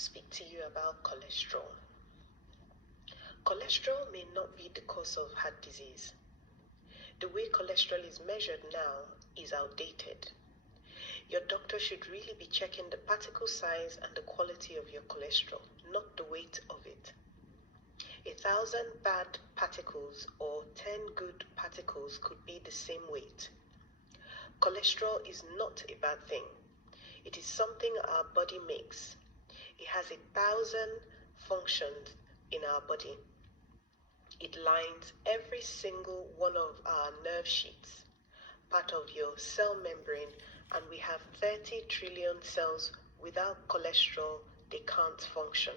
speak to you about cholesterol. Cholesterol may not be the cause of heart disease. The way cholesterol is measured now is outdated. Your doctor should really be checking the particle size and the quality of your cholesterol, not the weight of it. 1,000 bad particles or 10 good particles could be the same weight. Cholesterol is not a bad thing. It is something our body makes. It has 1,000 functions in our body. It lines every single one of our nerve sheets, part of your cell membrane, and we have 30 trillion cells. Without cholesterol, they can't function.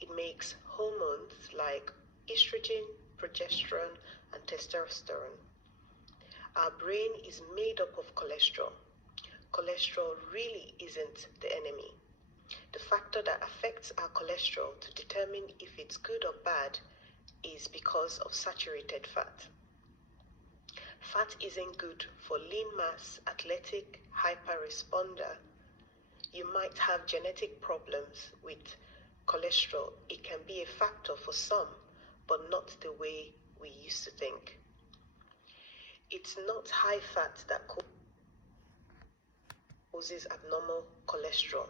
It makes hormones like estrogen, progesterone, and testosterone. Our brain is made up of cholesterol. Cholesterol really isn't the enemy. The factor that affects our cholesterol to determine if it's good or bad is because of saturated fat. Fat isn't good for lean mass, athletic, hyper-responder. You might have genetic problems with cholesterol. It can be a factor for some, but not the way we used to think. It's not high fat that causes abnormal cholesterol.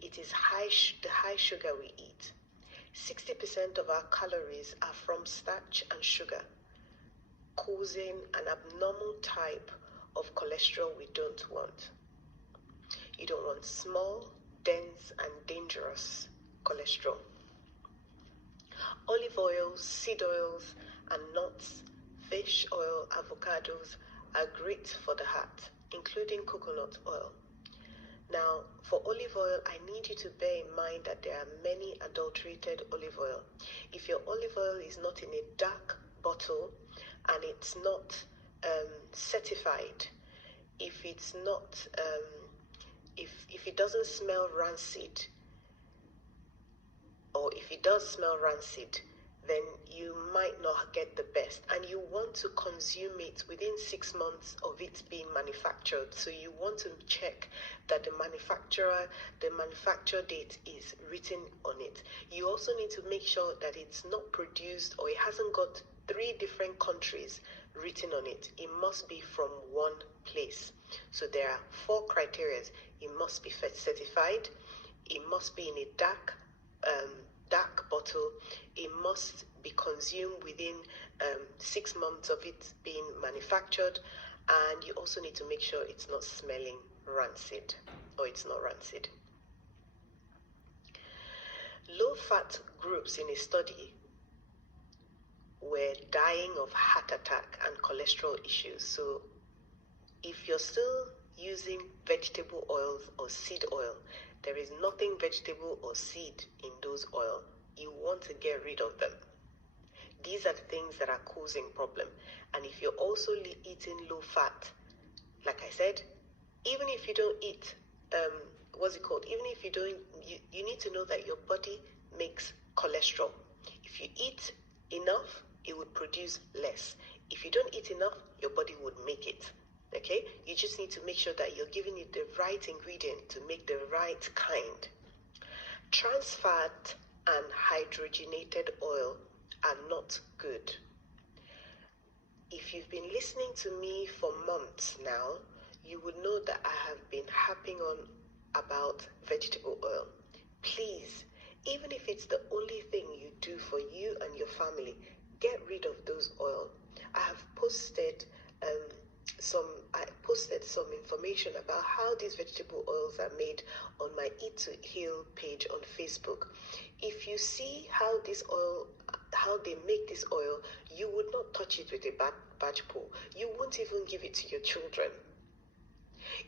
It is the high sugar we eat. 60% of our calories are from starch and sugar, causing an abnormal type of cholesterol we don't want. You don't want small, dense, and dangerous cholesterol. Olive oils, seed oils, and nuts, fish oil, avocados are great for the heart, including coconut oil. Now, for olive oil, I need you to bear in mind that there are many adulterated olive oil. If your olive oil is not in a dark bottle and it's not certified, if it's not, if it doesn't smell rancid, or if it does smell rancid, then you might not get the best, and you want to consume it within 6 months of it being manufactured. So you want to check that the manufacture date is written on it. You also need to make sure that it's not produced, or it hasn't got 3 different countries written on it. It must be from one place. So there are 4 criteria. It must be certified. It must be in a dark bottle. It must be consumed within 6 months of it being manufactured, and you also need to make sure it's not smelling rancid, or it's not rancid. Low fat groups in a study were dying of heart attack and cholesterol issues. So if you're still using vegetable oils or seed oil, there is nothing vegetable or seed in those oil. You want to get rid of them. These are the things that are causing problem. And if you're also eating low fat, like I said, even if you don't eat, even if you don't, you need to know that your body makes cholesterol. If you eat enough, it would produce less. If you don't eat enough, your body would make it. Okay, you just need to make sure that you're giving it the right ingredient to make the right kind. Trans fat and hydrogenated oil are not good. If you've been listening to me for months now, you would know that I have been harping on about vegetable oil. Please, even if it's the only thing you do for you and your family, get rid of those oil. I have posted some information about how these vegetable oils are made on my Eat to Heal page on Facebook. If you see how they make this oil, you would not touch it with a badge pole. You won't even give it to your children.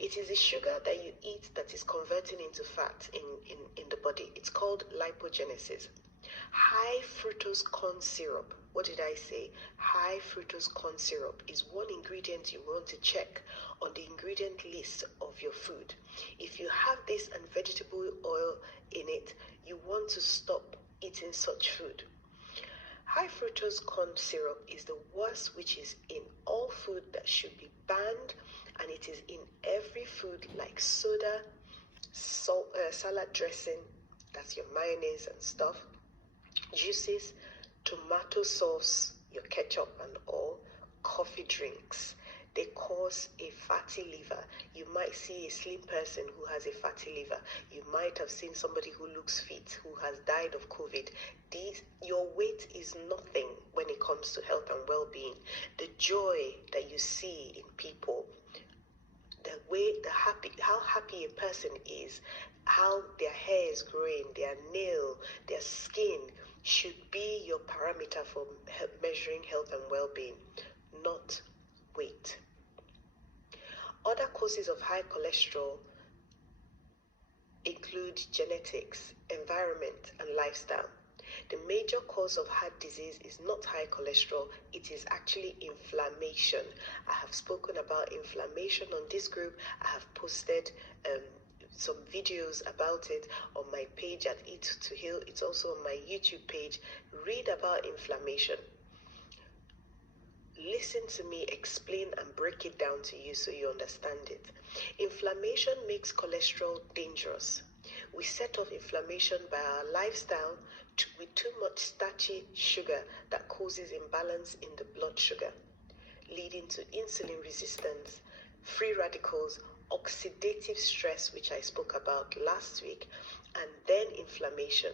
It is the sugar that you eat that is converting into fat in the body. It's called lipogenesis. High fructose corn syrup. What did I say? High fructose corn syrup is one ingredient you want to check on the ingredient list of your food. If you have this and vegetable oil in it, you want to stop eating such food. High fructose corn syrup is the worst, which is in all food that should be banned, and it is in every food like soda, salad dressing, that's your mayonnaise and stuff, juices, tomato sauce, your ketchup and all, coffee drinks. They cause a fatty liver. You might see a slim person who has a fatty liver. You might have seen somebody who looks fit, who has died of COVID. Your weight is nothing when it comes to health and well-being. The joy that you see in people, how happy a person is, how their hair is growing, their nail, their skin should be your parameter for measuring health and well-being, not weight. Other causes of high cholesterol include genetics, environment, and lifestyle. The major cause of heart disease is not high cholesterol, it is actually inflammation. I have spoken about inflammation on this group. I have posted some videos about it on my page at Eat to Heal. It's also on my YouTube page. Read about inflammation. Listen to me explain and break it down to you so you understand it. Inflammation makes cholesterol dangerous. We set off inflammation by our lifestyle with too much starchy sugar that causes imbalance in the blood sugar, leading to insulin resistance, free radicals, oxidative stress, which I spoke about last week, and then inflammation.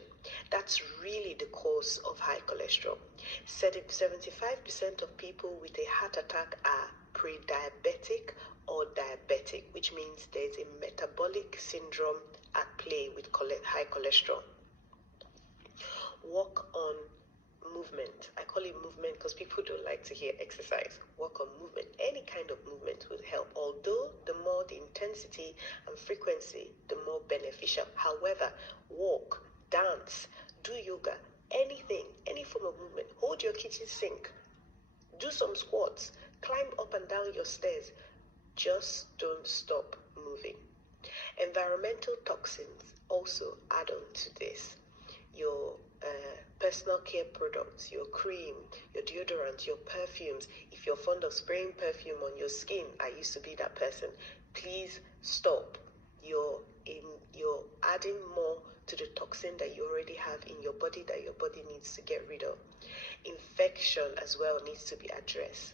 That's really the cause of high cholesterol. 75% of people with a heart attack are pre-diabetic or diabetic, which means there's a metabolic syndrome at play with high cholesterol. Work on movement. I call it movement because people don't like to hear exercise. Work on movement. Any kind of movement will help. Although the more the intensity and frequency, the more beneficial. However, walk, dance, do yoga, anything, any form of movement. Hold your kitchen sink. Do some squats. Climb up and down your stairs. Just don't stop moving. Environmental toxins also add on to this. Your personal care products, your cream, your deodorant, your perfumes. If you're fond of spraying perfume on your skin, I used to be that person. Please stop. You're adding more to the toxin that you already have in your body that your body needs to get rid of. Infection as well needs to be addressed.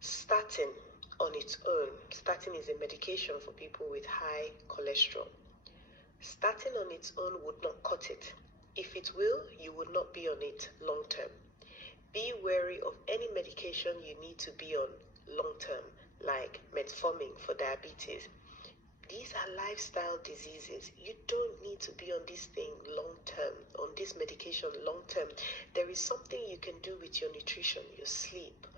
Statin on its own. Statin is a medication for people with high cholesterol. Statin on its own would not cut it. If it will, you would not be on it long term. Be wary of any medication you need to be on long term, like metformin for diabetes. These are lifestyle diseases. You don't need to be on this thing long term, on this medication long term. There is something you can do with your nutrition, your sleep,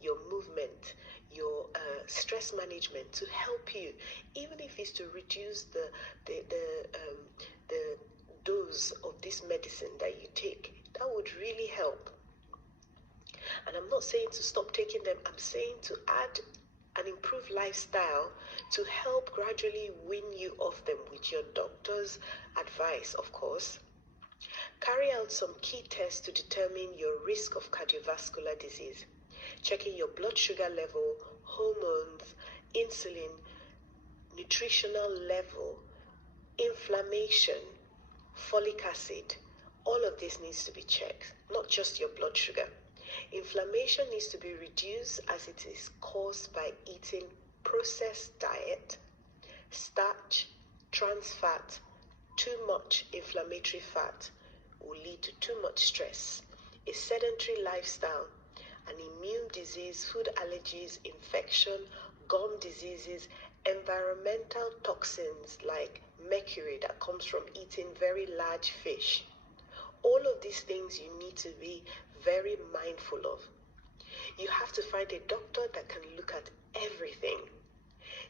your movement, your stress management to help you, even if it's to reduce the dose of this medicine that you take. That would really help. And I'm not saying to stop taking them. I'm saying to add an improved lifestyle to help gradually wean you off them with your doctor's advice, of course. Carry out some key tests to determine your risk of cardiovascular disease. Checking your blood sugar level, hormones, insulin, nutritional level, inflammation, folic acid. All of this needs to be checked, not just your blood sugar. Inflammation needs to be reduced as it is caused by eating processed diet, starch, trans fat. Too much inflammatory fat will lead to too much stress, a sedentary lifestyle, an immune disease, food allergies, infection, gum diseases, environmental toxins like mercury that comes from eating very large fish. All of these things you need to be very mindful of. You have to find a doctor that can look at everything.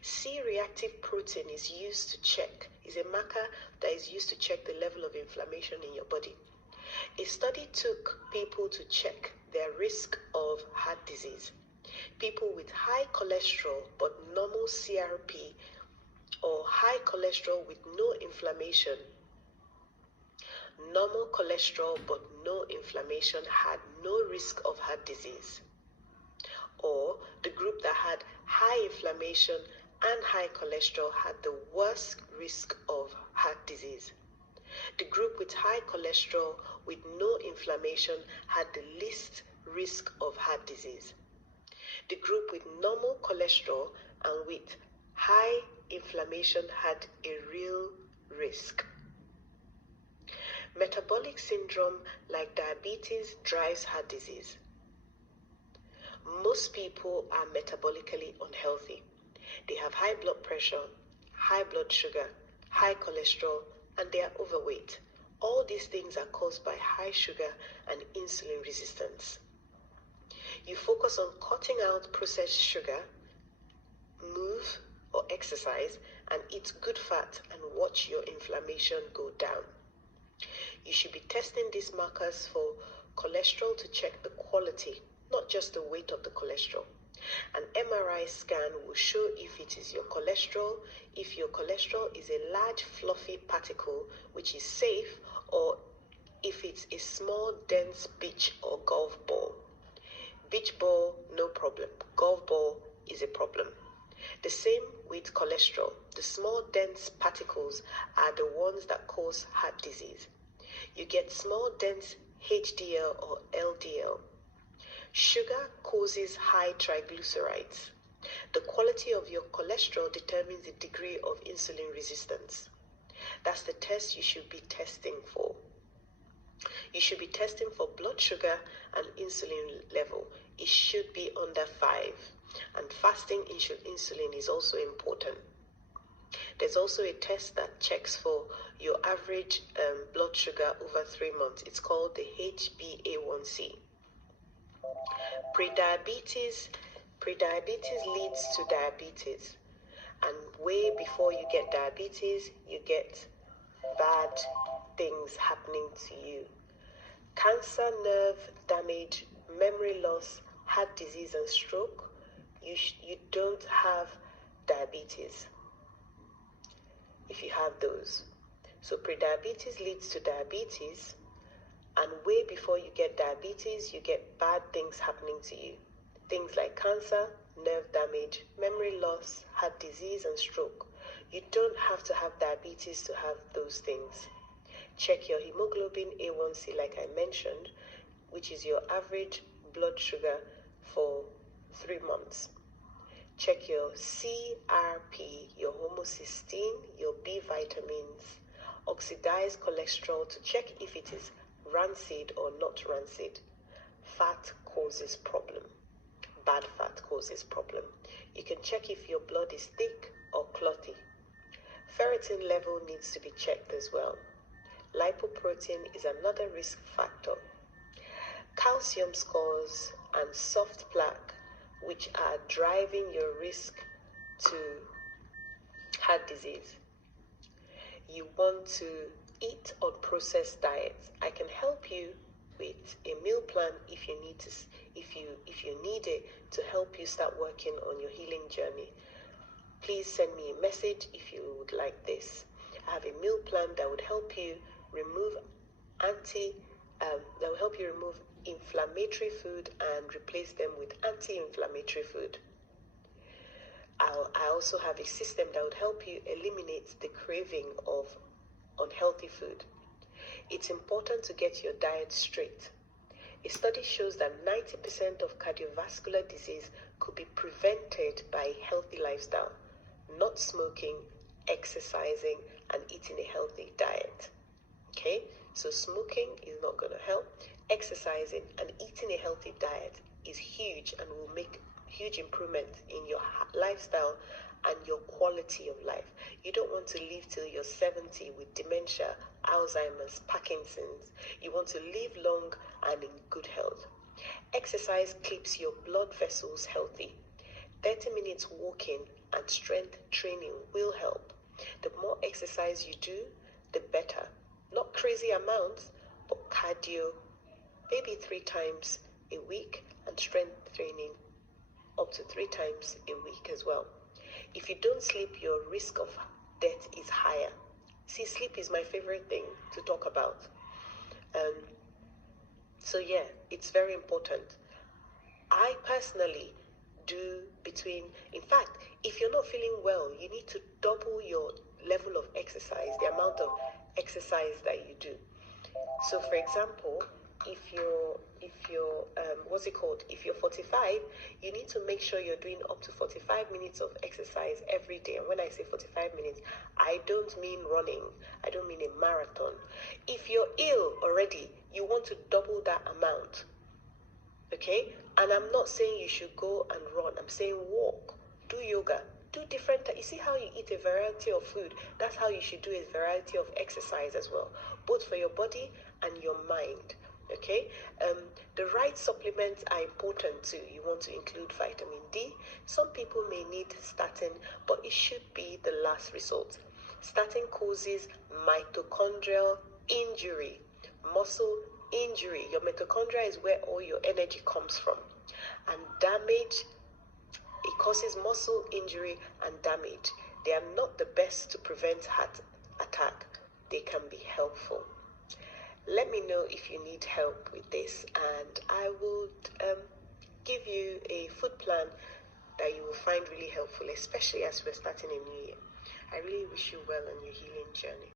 C-reactive protein is a marker that is used to check the level of inflammation in your body. A study took people to check their risk of heart disease. People with high cholesterol but normal CRP, or high cholesterol with no inflammation. Normal cholesterol but no inflammation had no risk of heart disease. Or the group that had high inflammation and high cholesterol had the worst risk of heart disease. The group with high cholesterol with no inflammation had the least risk of heart disease. The group with normal cholesterol and with high inflammation had a real risk. Metabolic syndrome like diabetes drives heart disease. Most people are metabolically unhealthy. They have high blood pressure, high blood sugar, high cholesterol, and they are overweight. All these things are caused by high sugar and insulin resistance. You focus on cutting out processed sugar, move or exercise, and eat good fat and watch your inflammation go down. You should be testing these markers for cholesterol to check the quality, not just the weight of the cholesterol. An MRI scan will show if it is your cholesterol, if your cholesterol is a large fluffy particle which is safe, or if it's a small dense beach or golf ball. Beach ball, no problem. Golf ball is a problem. The same with cholesterol. The small dense particles are the ones that cause heart disease. You get small dense HDL or LDL. Sugar causes high triglycerides. The quality of your cholesterol determines the degree of insulin resistance. That's the test you should be testing for. You should be testing for blood sugar and insulin level. It should be under 5. And fasting insulin is also important. There's also a test that checks for your average blood sugar over 3 months. It's called the HbA1c. Prediabetes leads to diabetes, and way before you get diabetes, you get bad things happening to you. Cancer, nerve damage, memory loss, heart disease, and stroke. You don't have diabetes if you have those. So prediabetes leads to diabetes, and way before you get diabetes, you get bad things happening to you. Things like cancer, nerve damage, memory loss, heart disease, and stroke. You don't have to have diabetes to have those things. Check your hemoglobin A1c, like I mentioned, which is your average blood sugar for 3 months. Check your CRP, your homocysteine, your B vitamins, oxidized cholesterol to check if it is rancid or not rancid. Fat causes problem. Bad fat causes problem. You can check if your blood is thick or clotty. Ferritin level needs to be checked as well. Lipoprotein is another risk factor. Calcium scores and soft plaque, which are driving your risk to heart disease. You want to eat unprocessed diets. I can help you with a meal plan if you need it to help you start working on your healing journey. Please send me a message if you would like this. I have a meal plan that would help you remove inflammatory food and replace them with anti-inflammatory food. I also have a system that would help you eliminate the craving of unhealthy food. It's important to get your diet straight. A study shows that 90% of cardiovascular disease could be prevented by a healthy lifestyle, not smoking, exercising, and eating a healthy diet. Okay, so smoking is not going to help. Exercising and eating a healthy diet is huge and will make huge improvement in your lifestyle and your quality of life. You don't want to live till you're 70 with dementia, Alzheimer's, Parkinson's. You want to live long and in good health. Exercise keeps your blood vessels healthy. 30 minutes walking and strength training will help. The more exercise you do, the better. Not crazy amounts, but cardio, maybe 3 times a week, and strength training up to 3 times a week as well. If you don't sleep, your risk of death is higher. See, sleep is my favorite thing to talk about. So yeah, it's very important. I personally do between, in fact, if you're not feeling well, you need to double your level of exercise, the amount of exercise that you do. So for example, if you're what's it called, if you're 45, you need to make sure you're doing up to 45 minutes of exercise every day. And when I say 45 minutes, I don't mean running, I don't mean a marathon. If you're ill already, you want to double that amount. Okay? And I'm not saying you should go and run, I'm saying walk, do yoga, do different. You see how you eat a variety of food? That's how you should do a variety of exercise as well, both for your body and your mind. Okay? The right supplements are important too. You want to include vitamin D. Some people may need statin, but it should be the last resort. Statin causes mitochondrial injury, muscle injury. Your mitochondria is where all your energy comes from. And damage, it causes muscle injury and damage. They are not the best to prevent heart attack. They can be helpful. Let me know if you need help with this, and I would give you a food plan that you will find really helpful, especially as we're starting a new year. I really wish you well on your healing journey.